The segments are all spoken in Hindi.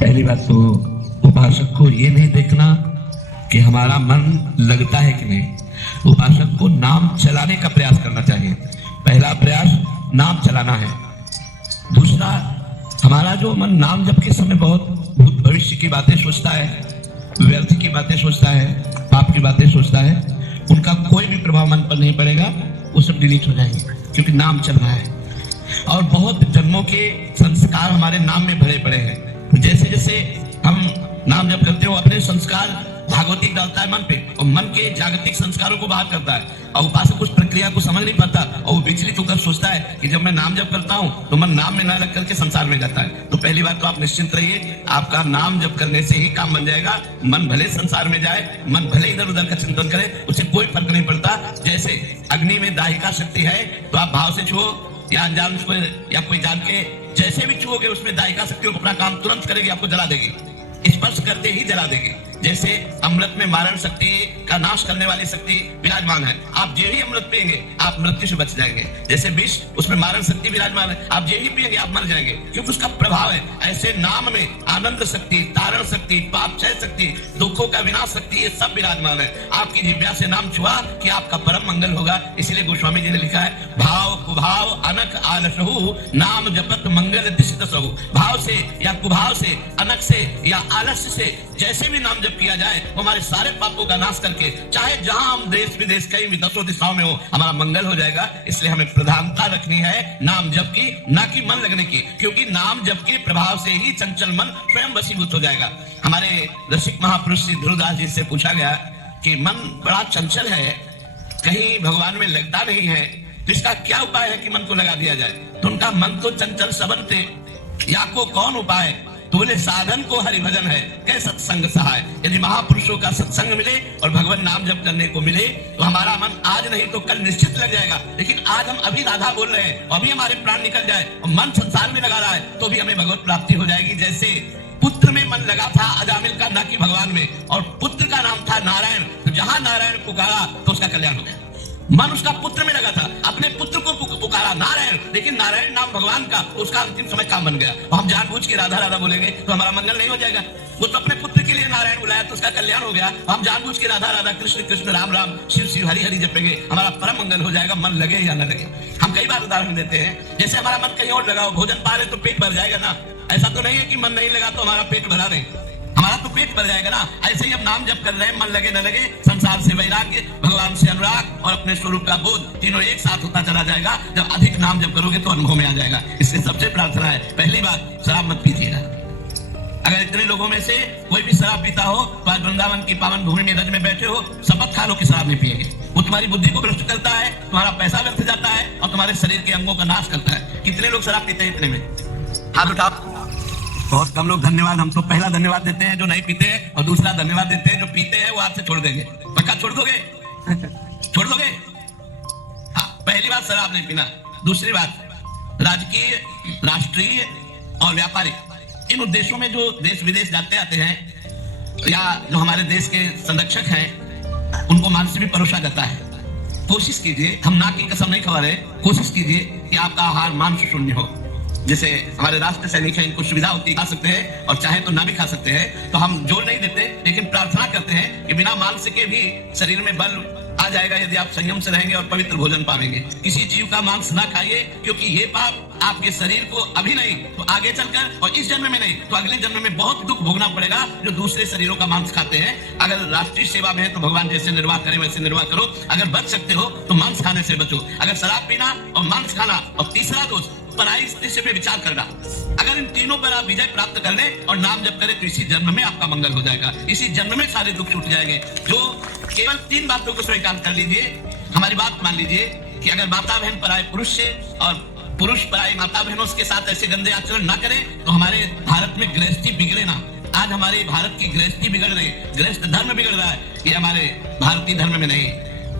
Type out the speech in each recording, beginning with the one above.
पहली बात तो उपासक को ये नहीं देखना कि हमारा मन लगता है कि नहीं। उपासक को नाम चलाने का प्रयास करना चाहिए। पहला प्रयास नाम चलाना है। दूसरा, हमारा जो मन नाम जप के समय बहुत भूत भविष्य की बातें सोचता है, व्यर्थ की बातें सोचता है, पाप की बातें सोचता है, उनका कोई भी प्रभाव मन पर नहीं पड़ेगा। वो सब डिलीट हो जाएंगे, क्योंकि नाम चल रहा है। और बहुत जन्मों के संस्कार हमारे नाम में भरे पड़े हैं। जैसे जैसे हम नाम जप करते हो, अपने संस्कार भागवतिक डालता है मन पे, और मन के जागतिक संस्कारों को बाहर करता है। और उपासक उस प्रक्रिया को समझ नहीं पाता, और वो विचलित होकर सोचता है कि जब मैं नाम जप करता हूँ तो मन नाम में न लग करके संसार में जाता है। तो पहली बात तो आप निश्चिंत रहिए, आपका नाम जप करने से ही काम बन जाएगा। मन भले संसार में जाए, मन भले इधर उधर का चिंतन करे, उससे कोई फर्क नहीं पड़ता। जैसे अग्नि में दाहिका शक्ति है, तो आप भाव से छुओ या अनजान से या कोई जान के जैसे भी छुओगे, उसमें दाहिका शक्ति अपना काम तुरंत करेगी, आपको जला देगी, स्पर्श करते ही जला देगी। जैसे अमृत में मारण शक्ति का नाश करने वाली शक्ति विराजमान है। आप जो ही अमृत पिएंगे आप मृत्यु से बच जाएंगे। जैसे विष, उसमें मारण शक्ति विराजमान है, आप जो ही पिएंगे आप मर जाएंगे, क्योंकि उसका प्रभाव है। ऐसे नाम में आनंद शक्ति, तारण शक्ति, पाप क्षय शक्ति, दुखों का विनाश शक्ति, ये सब विराजमान है। आपकी जिह्वा से नाम छुआ कि आपका परम मंगल होगा। इसीलिए गोस्वामी जी ने लिखा है, भाव कुभाव अनक आलसहु नाम जपत मंगल दिशित सहु। भाव से या कुभाव से, अनक से या आलस्य से जैसे भी नाम किया जाए, वो हमारे सारे पापों का नाश करके, चाहे जहां हम देश विदेश कहीं भी दसों दिशाओं में हो, हमारा मंगल हो जाएगा। इसलिए हमें प्रधानता रखनी है नाम जप की, ना कि मन लगने की, क्योंकि नाम जप के प्रभाव से ही चंचल मन स्वयं वशीभूत हो जाएगा। हमारे रसिक महापुरुष श्री ध्रुवदास जी से पूछा गया कि मन बड़ा चंचल है, कहीं भगवान में लगता नहीं है, तो इसका क्या उपाय है कि मन को लगा दिया जाए? तो उनका मन तो चंचल सबन थे, या को कौन उपाय? तो बोले, साधन को हरि भजन है, कै सत्संग सहाय। यदि महापुरुषों का सत्संग मिले और भगवान नाम जप करने को मिले, तो हमारा मन आज नहीं तो कल निश्चित लग जाएगा। लेकिन आज हम अभी राधा बोल रहे हैं, अभी हमारे प्राण निकल जाए और मन संसार में लगा रहा है, तो भी हमें भगवत प्राप्ति हो जाएगी। जैसे पुत्र में मन लगा था अजामिल का, ना कि भगवान में, और पुत्र का नाम था नारायण, तो जहां नारायण पुकारा तो उसका कल्याण हो गया। मन उसका पुत्र में लगा था, अपने पुत्र को पुकारा नारायण, लेकिन नारायण नाम भगवान का, उसका अंतिम समय काम बन गया। और हम जानबूझ के राधा राधा बोलेंगे तो हमारा मंगल नहीं हो जाएगा। वो तो अपने पुत्र के लिए नारायण बुलाया तो उसका कल्याण हो गया। हम जानबूझ के राधा राधा, कृष्ण कृष्ण, राम राम, शिव शिव, हरि हरि जपेंगे, हमारा परम मंगल हो जाएगा, मन लगे या न लगे। हम कई बार उदाहरण देते हैं, जैसे हमारा मन कहीं और लगा हो, भोजन पा रहे तो पेट भर जाएगा ना। ऐसा तो नहीं है कि मन नहीं लगा तो हमारा पेट भरा नहीं, हमारा तो पेट भर जाएगा ना। ऐसे ही हम नाम जप कर रहे हैं, मन लगे न लगे, संसार से वैराग्य, भगवान से अनुराग और अपने स्वरूप का बोध, तीनों एक साथ होता चला जाएगा। जब अधिक नाम जप करोगे तो अनुभव में आ जाएगा। इसलिए सबसे प्रार्थना है, पहली बात, शराब मत पीजिएगा। अगर इतने लोगों में से कोई भी शराब पीता हो, तो आज वृंदावन की पावन भूमि में रज में बैठे हो, शपथ खा लो कि शराब नहीं पिएंगे। वो तुम्हारी बुद्धि को भ्रष्ट करता है, तुम्हारा पैसा व्यर्थ जाता है और तुम्हारे शरीर के अंगों का नाश करता है। कितने लोग शराब पीते हैं? इतने में हाथ उठाओ। बहुत कम लोग। धन्यवाद। हम तो पहला धन्यवाद देते हैं जो नहीं पीते हैं, और दूसरा धन्यवाद देते हैं जो पीते हैं, वो हाथ से छोड़ देंगे। पक्का छोड़ दोगे? छोड़ दोगे? हाँ, पहली बात शराब नहीं पीना। दूसरी बात, राजकीय, राष्ट्रीय और व्यापारिक, इन उद्देश्यों में जो देश विदेश जाते आते हैं, या जो हमारे देश के संरक्षक हैं, उनको मान से भी परोसा जाता है। कोशिश कीजिए, हम ना की कसम नहीं खा रहे, कोशिश कीजिए कि आपका आहार मांस शून्य हो। जैसे हमारे राष्ट्र सैनिक हैं, इनको सुविधा होती है, खा सकते हैं, और चाहे तो ना भी खा सकते हैं। तो हम जोर नहीं देते, लेकिन प्रार्थना करते हैं कि बिना मांस के भी शरीर में बल आ जाएगा यदि आप संयम से रहेंगे और पवित्र भोजन पाएंगे। किसी जीव का मांस ना खाइए, क्योंकि ये पाप आपके शरीर को अभी नहीं तो आगे चलकर, और इस जन्म में नहीं तो अगले जन्म में बहुत दुख भोगना पड़ेगा, जो दूसरे शरीरों का मांस खाते हैं। अगर राष्ट्रीय सेवा में है तो भगवान जैसे निर्वाह करे वैसे निर्वाह करो। अगर बच सकते हो तो मांस खाने से बचो। अगर शराब पीना और मांस खाना, और तीसरा दोष पराई स्त्री पे विचार करना, अगर इन तीनों पर आप विजय प्राप्त कर ले और नाम जप करें, तो इसी जन्म में आपका मंगल हो जाएगा। इसी जन्म में सारे दुख छूट जाएंगे। जो केवल 3 बातों को स्वीकार कर लीजिए, हमारी बात मान लीजिए कि अगर माता बहन पराये पुरुष से और पुरुष पराई माता बहनों के साथ ऐसे गंदे आचरण ना करें, तो हमारे भारत में गृहस्थी बिगड़े ना। आज हमारे भारत की गृहस्थी बिगड़ रही, गृहस्थ धर्म बिगड़ रहा है, ये हमारे भारतीय धर्म में नहीं।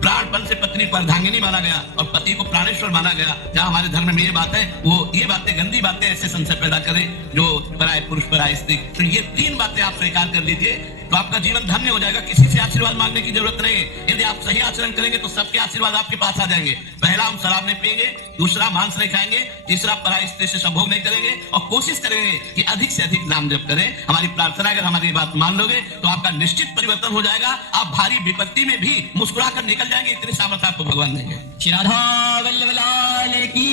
प्राणपन से पत्नी को अर्धांगिनी माना गया और पति को प्राणेश्वर माना गया। जहां हमारे धर्म में ये बात है, वो ये बातें, गंदी बातें ऐसे संशय पैदा करें जो पराये पुरुष पराये स्त्री। तो ये 3 बातें आप स्वीकार कर लीजिए, तो आपका जीवन धन्य हो जाएगा। किसी से आशीर्वाद मांगने की जरूरत नहीं है। यदि आप सही आचरण करेंगे तो सबके आशीर्वाद आपके पास आ जाएंगे। पहला, हम शराब नहीं पिएंगे, दूसरा मांस नहीं खाएंगे, तीसरा पराई स्त्री से संभोग नहीं करेंगे और कोशिश करेंगे कि अधिक से अधिक नाम जप करें। हमारी प्रार्थना, अगर हमारी बात मान लोगे तो आपका निश्चित परिवर्तन हो जाएगा। आप भारी विपत्ति में भी मुस्कुरा कर निकल जाएंगे। इतनी सामर्थ्य आपको भगवान देंगे। श्री राधा वल्लभ लाल की